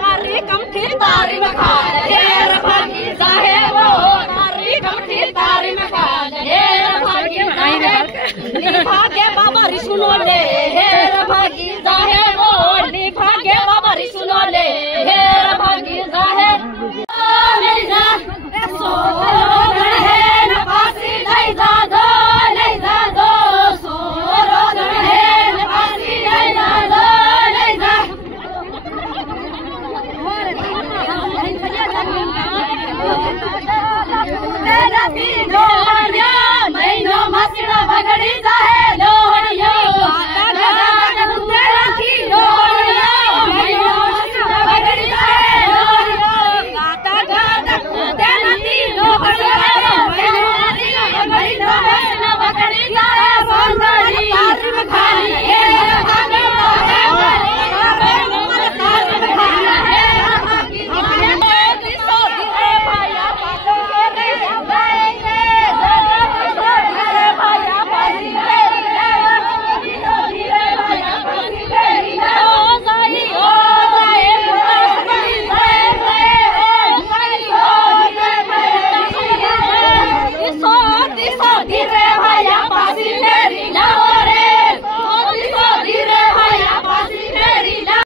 नारी कमठी तारी में खाल ढेर भागी जाहे वो नारी कमठी तारी में खाल ढेर भागी जाहे निभागे बाबा रिसुनो ले ढेर भागी जाहे वो निभागे बाबा रिसुनो ले ढेर भागी जाहे मेरी जान सो है नपासी नहीं जा दो सो रोदन है नपासी नहीं जा दो नहीं जा तेरा लोहड़िया महीनो मसीना भगड़ी जाए लोहड़िया